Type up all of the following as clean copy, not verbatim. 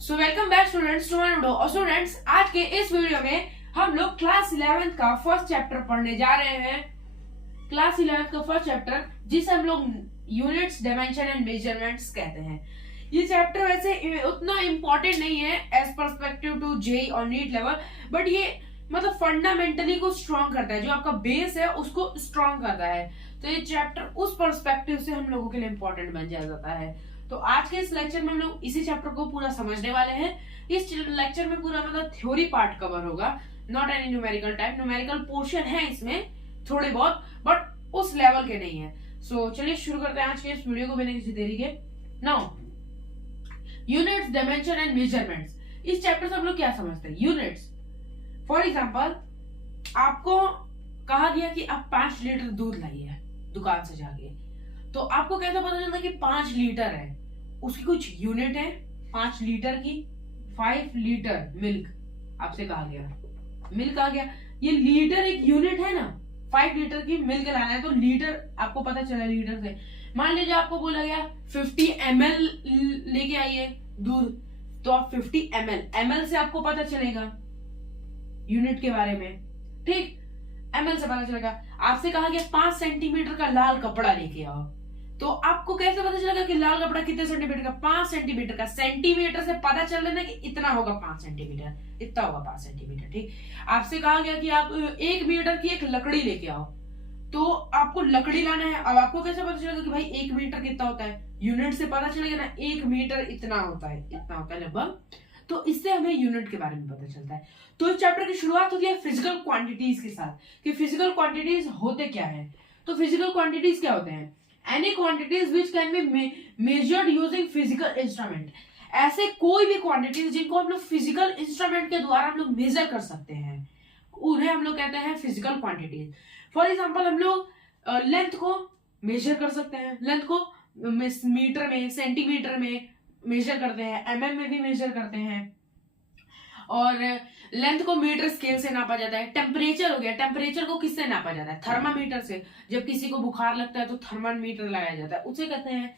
So welcome back students to my video. और students, आज के इस वीडियो में हम लोग क्लास 11th का फर्स्ट चैप्टर पढ़ने जा रहे हैं। क्लास 11th का फर्स्ट चैप्टर जिसे हम लोग यूनिट्स, डायमेंशन एंड मेजरमेंट्स कहते हैं। ये चैप्टर वैसे उतना इम्पोर्टेंट नहीं है एज पर्सपेक्टिव टू जेईई और नीट लेवल, बट ये मतलब फंडामेंटली को स्ट्रॉन्ग करता है, जो आपका बेस है उसको स्ट्रॉन्ग करता है। तो ये चैप्टर उस पर्सपेक्टिव से हम लोगों के लिए इम्पोर्टेंट बन जाता है। तो आज के इस लेक्चर में हम लोग इसी चैप्टर को पूरा समझने वाले हैं। इस लेक्चर में पूरा मतलब थ्योरी पार्ट कवर होगा, not any numerical type. Numerical portion है इसमें थोड़े बहुत, बट उस लेवल के नहीं है। सो चलिए शुरू करते हैं आज के इस वीडियो को बिना किसी देरी के। Now units, dimension and measurements. इस चैप्टर से हम लोग क्या समझते हैं? यूनिट्स, फॉर एग्जाम्पल आपको कहा गया कि आप 5 लीटर दूध लाइए दुकान से जाके, तो आपको कैसे पता चलता कि 5 लीटर है? उसकी कुछ यूनिट है 5 लीटर की। 5 लीटर मिल्क आपसे कहा गया, मिल्क आ गया, ये लीटर एक यूनिट है ना। 5 लीटर की मिल्क लाना है तो लीटर आपको पता चला लीटर से। मान लीजिए आपको बोला गया 50 ml लेके आइए दूध, तो आप 50 ml से आपको पता चलेगा यूनिट के बारे में, ठीक। ml से पता चलेगा। आपसे कहा गया 5 सेंटीमीटर का लाल कपड़ा लेके आओ, तो आपको कैसे पता चलेगा कि लाल कपड़ा कितने सेंटीमीटर का? 5 सेंटीमीटर का। सेंटीमीटर से पता चल रहा है कि इतना होगा 5 सेंटीमीटर, इतना होगा 5 सेंटीमीटर, ठीक। आपसे कहा गया कि आप 1 मीटर की एक लकड़ी लेके आओ, तो आपको लकड़ी लाना है। अब आपको कैसे पता चलेगा कि भाई 1 मीटर कितना होता है? यूनिट से पता चलेगा ना, 1 मीटर इतना होता है, इतना होता है लगभग। तो इससे हमें यूनिट के बारे में पता चलता है। तो इस चैप्टर की शुरुआत होती है फिजिकल क्वांटिटीज के साथ, कि फिजिकल क्वांटिटीज होते क्या है। तो फिजिकल क्वांटिटीज क्या होते हैं? Any quantities which can be measured using physical instrument. ऐसे कोई भी क्वांटिटीज जिनको हम लोग फिजिकल इंस्ट्रूमेंट के द्वारा हम लोग मेजर कर सकते हैं, उन्हें हम लोग कहते हैं फिजिकल क्वांटिटीज। फॉर एग्जाम्पल हम लोग लेंथ को मेजर कर सकते हैं, लेंथ को मीटर में, सेंटीमीटर में मेजर करते हैं, mm में भी मेजर करते हैं, और लेंथ को मीटर स्केल से नापा जाता है। टेम्परेचर हो गया, टेम्परेचर को किससे नापा जाता है? थर्मामीटर से। जब किसी को बुखार लगता है तो थर्मामीटर लगाया जाता है, उसे कहते हैं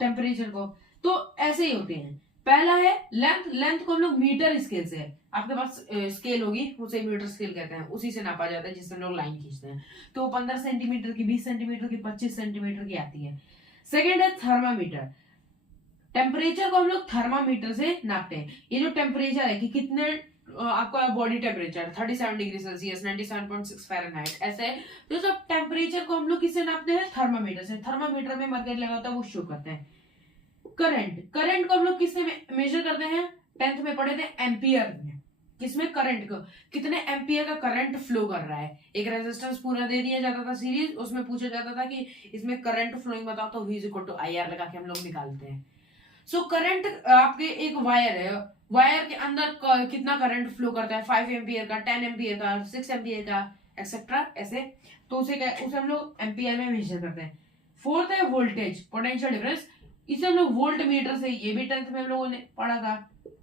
टेम्परेचर को। तो ऐसे ही होते हैं। पहला है लेंथ, लेंथ को हम लोग मीटर स्केल से, आपके पास स्केल होगी उसे मीटर स्केल कहते हैं, उसी से नापा जाता है जिससे हम लोग लाइन खींचते हैं। तो 15 सेंटीमीटर की, 20 सेंटीमीटर की, 25 सेंटीमीटर की आती है। सेकेंड है थर्मामीटर। टेम्परेचर को हम लोग थर्मामीटर से नापते हैं। ये जो टेम्परेचर है कि कितने आपका body temperature 37 degree Celsius, 97.6 Fahrenheit, ऐसे है। तो सब टेम्परेचर को हम लोग किससे नापते हैं? थर्मामीटर से। थर्मामीटर में मरकरी लगा होता है, वो शो करते हैं। करंट, करंट को हम लोग किससे मेजर करते हैं? 10th में पढ़े थे एम्पियर में। किसमें? करंट को, कितने एम्पियर का करंट फ्लो कर रहा है। एक रेजिस्टेंस पूरा दे दिया जाता था सीरीज, उसमें पूछा जाता था कि इसमें करंट फ्लोइंग बताओ, तो V = IR लगा के हम लोग निकालते हैं। सो करंट आपके एक वायर है, वायर के अंदर कितना करंट फ्लो करता है? 5 एम्पियर का, 10 एम्पियर का, 6 एम्पियर का, एक्सेट्रा ऐसे। तो उसे हम लोग एम्पियर में मेजर करते हैं। फोर्थ है वोल्टेज, पोटेंशियल डिफरेंस। इसे हम लोग वोल्ट मीटर से, ये भी 10th में हम लोगों ने पढ़ा था,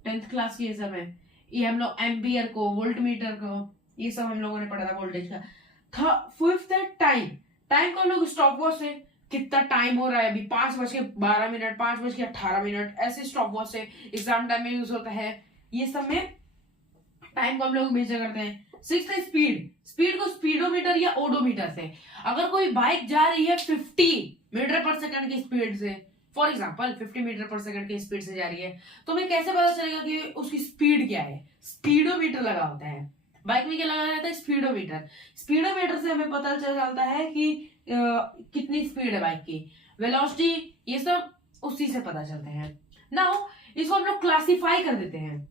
10th क्लास के समय। ये हम लोग एम्पियर को, वोल्ट मीटर को, ये सब हम लोगों ने पढ़ा था वोल्टेज का। फिफ्थ है टाइम। टाइम को हम लोग स्टॉप वॉच से, कितना टाइम हो रहा है अभी, 5:12, 5:18, ऐसे स्टॉप वॉच से एग्जाम टाइम में यूज होता है। ये सब में टाइम को हम लोग मेजर करते हैं। सिक्स्थ है स्पीड। स्पीड को स्पीडोमीटर या ओडोमीटर से। अगर कोई बाइक जा रही है 50 मीटर पर सेकंड की स्पीड से, फॉर एग्जाम्पल 50 मीटर पर सेकंड की स्पीड से जा रही है, तो हमें कैसे पता चलेगा कि उसकी स्पीड क्या है? स्पीडोमीटर लगा होता है। बाइक में क्या लगा रहता है? स्पीडोमीटर। स्पीडोमीटर से हमें पता चल जाता है कि कितनी स्पीड है बाइक की, वेलोसिटी, ये सब उसी से पता चलते हैं। नाउ इसको हम लोग क्लासिफाई कर देते हैं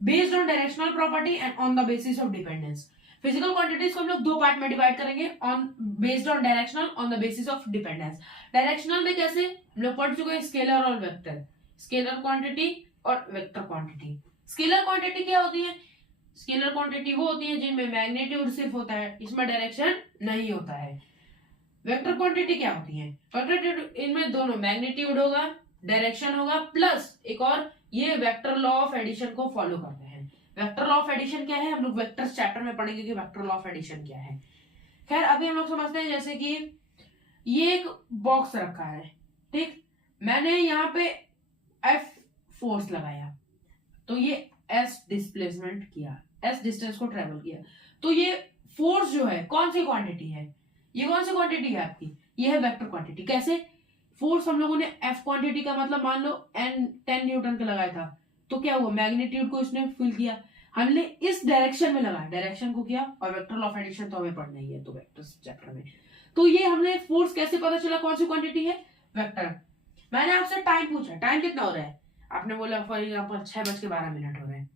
based on directional property and on the basis of dependence. Physical quantities को हम लोग 2 पार्ट में डिवाइड करेंगे, on based on directional, on the basis of dependence. Directional में कैसे हम लोग पढ़ चुके हैं? स्केलर और वेक्टर, स्केलर क्वांटिटी और वेक्टर क्वांटिटी। स्केलर क्वांटिटी क्या होती है? स्केलर क्वांटिटी वो होती है जिनमें मैग्नीट्यूड सिर्फ होता है, इसमें डायरेक्शन नहीं होता है। वेक्टर क्वांटिटी क्या होती है? वेक्टर, इनमें दोनों मैग्नीट्यूड होगा, डायरेक्शन होगा, प्लस एक और ये वेक्टर लॉ ऑफ एडिशन को फॉलो करते हैं। वेक्टर लॉ ऑफ एडिशन क्या है? हम लोग वेक्टर्स चैप्टर में पढ़ेंगे कि वेक्टर लॉ ऑफ एडिशन क्या है। खैर अभी हम लोग समझते हैं, जैसे कि ये एक बॉक्स रखा है, ठीक। मैंने यहाँ पे F फोर्स लगाया, तो ये एस डिस्प्लेसमेंट किया, एस डिस्टेंस को ट्रेवल किया। तो ये फोर्स जो है कौन सी क्वांटिटी है, ये कौन सी क्वांटिटी है आपकी, ये है वेक्टर क्वांटिटी। कैसे, फोर्स हम लोगों ने एफ क्वांटिटी का मतलब मान लो एन 10 न्यूटन का लगाया था, तो क्या हुआ, मैग्नीट्यूड को इसने फिल किया, हमने इस डायरेक्शन में लगाया, डायरेक्शन को किया, और वेक्टर लॉ ऑफ एडिशन तो हमें पढ़ना ही है तो वेक्टर्स चैप्टर में। तो ये हमने फोर्स कैसे पता चला कौन सी क्वांटिटी है, वेक्टर। मैंने आपसे टाइम पूछा, टाइम कितना हो रहा है, आपने बोला फॉर एग्जाम्पल 6:12 हो रहे हैं,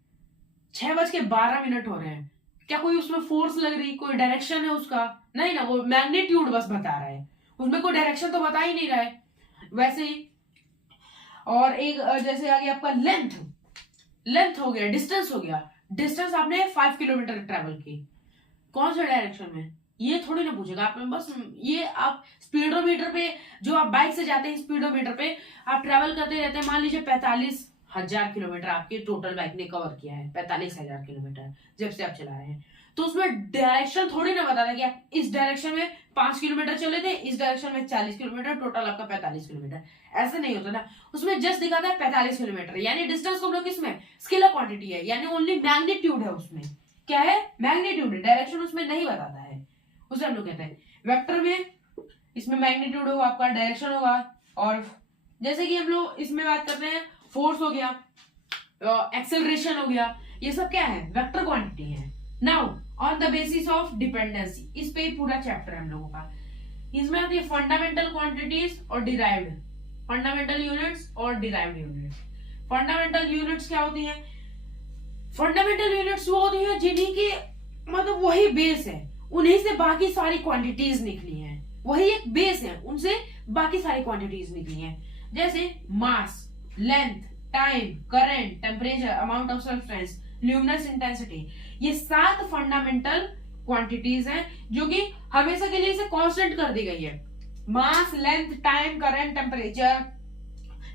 6:12 हो रहे हैं, क्या कोई उसमें फोर्स लग रही, कोई डायरेक्शन है उसका, नहीं ना, वो मैग्नीट्यूड बस बता रहा है, उसमें कोई डायरेक्शन तो बता ही नहीं रहा है। वैसे ही और एक जैसे आ गया आपका लेंथ, लेंथ हो गया, डिस्टेंस हो गया, डिस्टेंस आपने 5 किलोमीटर ट्रेवल की, कौन से डायरेक्शन में, ये थोड़ी ना पूछेगा आप, बस ये आप स्पीडोमीटर पे, जो आप बाइक से जाते हैं स्पीडोमीटर पे आप ट्रेवल करते रहते हैं, मान लीजिए 45,000 किलोमीटर आपके टोटल बाइक ने कवर किया है, 45,000 किलोमीटर जब से आप चला रहे हैं, तो उसमें डायरेक्शन थोड़ी ना बताता कि आप इस डायरेक्शन में 5 किलोमीटर चले थे, इस डायरेक्शन में 40 किलोमीटर, टोटल आपका 45 किलोमीटर, ऐसे नहीं होता ना, उसमें जस्ट दिखाता है 45 किलोमीटर, यानी डिस्टेंस को हम लोग किसमें, स्केलर क्वांटिटी है, यानी ओनली मैग्नीट्यूड है, उसमें क्या है, मैग्नीट्यूड है, डायरेक्शन उसमें नहीं बताता है, उसे हम लोग कहते हैं वेक्टर में, इसमें मैग्नीट्यूड होगा आपका, डायरेक्शन होगा, और जैसे कि हम लोग इसमें बात करते हैं फोर्स हो गया, एक्सेलरेशन हो गया, ये सब क्या है, वेक्टर क्वांटिटी है। Now on the basis of dependency, इस पे पूरा चैप्टर है हम लोगों का, इसमें आती है फंडामेंटल क्वांटिटीज और डिराइव्ड, फंडामेंटल यूनिट्स और डिराइव्ड यूनिट्स। फंडामेंटल यूनिट्स क्या होती हैं, फंडामेंटल यूनिट्स वो होती हैं जिन्हीं की मतलब वही बेस है, उन्हीं से बाकी सारी क्वांटिटीज निकली हैं, वही एक बेस है, उनसे बाकी सारी क्वांटिटीज निकली हैं, जैसे mass, length, time, current, temperature, amount of substance, luminous intensity, ये 7 फंडामेंटल क्वांटिटीज हैं जो कि हमेशा के लिए इसे कांस्टेंट कर दी गई है, mass, length, time, current, temperature,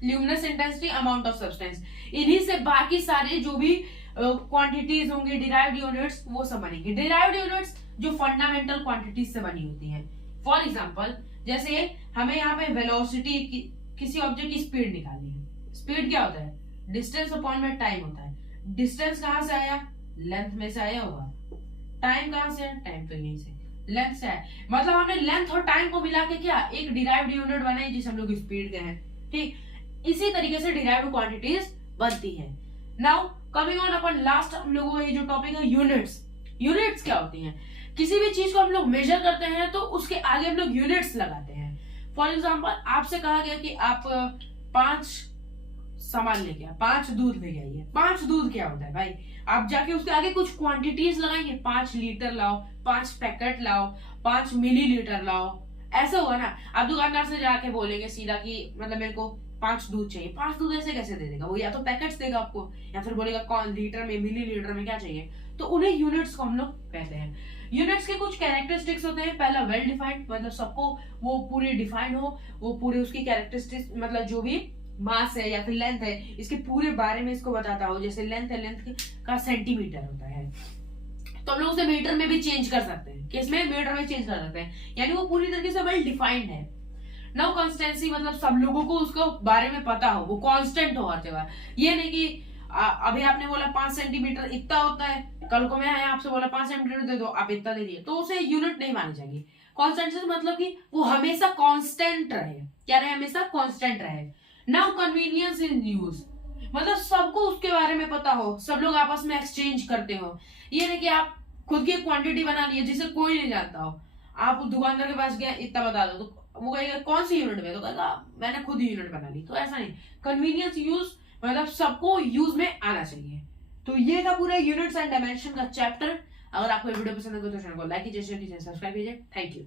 luminous intensity, amount of substance, इन्हीं से बाकी सारे जो भी क्वांटिटीज होंगी, डिराइव्ड यूनिट्स, वो सब बनेंगे। डिराइव्ड यूनिट्स जो फंडामेंटल क्वांटिटीज से बनी होती हैं, फॉर एग्जांपल जैसे हमें यहाँ पे वेलोसिटी किसी ऑब्जेक्ट की स्पीड निकालनी है, स्पीड क्या होता है, डिस्टेंस अपॉन में टाइम होता है, डिस्टेंस कहां से आया, लेंथ में से आया होगा, टाइम कहां से है, टाइम तो यहीं से, लेंथ से आया, मतलब हमने लेंथ और टाइम को मिला के क्या एक डिराइव्ड यूनिट बनाई जिसे हम लोग स्पीड कहते हैं, ठीक, इसी तरीके से डिराइव्ड क्वांटिटीज बनती है। Now coming on upon last हम लोगों का ये जो टॉपिक है यूनिट्स, यूनिट्स क्या होती हैं, किसी भी चीज को हम लोग मेजर करते हैं तो उसके आगे हम लोग यूनिट्स लगाते हैं। फॉर एग्जांपल आपसे कहा गया कि आप 5 सामान लेके आए, 5 दूध लेके आइए, 5 दूध क्या होता है भाई, आप जाके उसके आगे कुछ क्वांटिटीज लगाएंगे, 5 लीटर लाओ, 5 पैकेट लाओ, 5 मिलीलीटर लाओ, ऐसा होगा ना। आप दुकानदार से जाके बोलेंगे सीधा कि मतलब मेरे को 5 दूध चाहिए, 5 दूध ऐसे कैसे दे देगा वो, या तो पैकेट्स देगा आपको या फिर बोलेगा कौन लीटर में, मिलीलीटर में क्या चाहिए, तो उन्हें यूनिट्स को हम लोग कहते हैं। यूनिट्स के कुछ कैरेक्टरिस्टिक्स होते हैं, पहला वेल डिफाइंड, मतलब सबको वो पूरे डिफाइंड हो, वो पूरे उसकी कैरेक्टरिस्टिक्स मतलब जो भी मास है या फिर लेंथ है इसके पूरे बारे में इसको बताता हो, जैसे लेंथ है, लेंथ का सेंटीमीटर होता है, तो हम लोग उसे मीटर में भी चेंज कर सकते हैं, किसमें, मीटर में चेंज कर सकते हैं, यानी वो पूरी तरीके से वेल डिफाइंड है। नाउ कांस्टेंसी मतलब सब लोगों को उसको बारे में पता हो, वो कांस्टेंट हो हर जगह, ये नहीं कि अभी आपने बोला 5 सेंटीमीटर इतना होता है, कल को मैं आया आपसे बोला 5 सेंटीमीटर दे दो, आप इतना दे दिए, तो उसे यूनिट नहीं मानी जाएगी। कांस्टेंसी मतलब कि वो हमेशा कांस्टेंट रहे, क्या रहे, हमेशा कांस्टेंट रहे। नाउ कन्वीनियंस इन यूज मतलब सबको उसके बारे में पता हो, सब लोग आपस में एक्सचेंज करते हो, ये नहीं कि आप खुद की क्वांटिटी बना ली है जिसे कोई नहीं जानता हो, आप दुकानदार के पास गए इतना बता दो तो वो कहेगा कौन सी यूनिट में, तो कहेगा मैंने खुद ही यूनिट बना ली, तो ऐसा नहीं। कन्वीनियंस यूज मतलब सबको यूज में आना चाहिए। तो ये था पूरा यूनिट्स एंड डायमेंशन का चैप्टर। अगर आपको ये वीडियो पसंद है तो चैनल को लाइक कीजिए, शेयर कीजिए, सब्सक्राइब कीजिए। Thank you.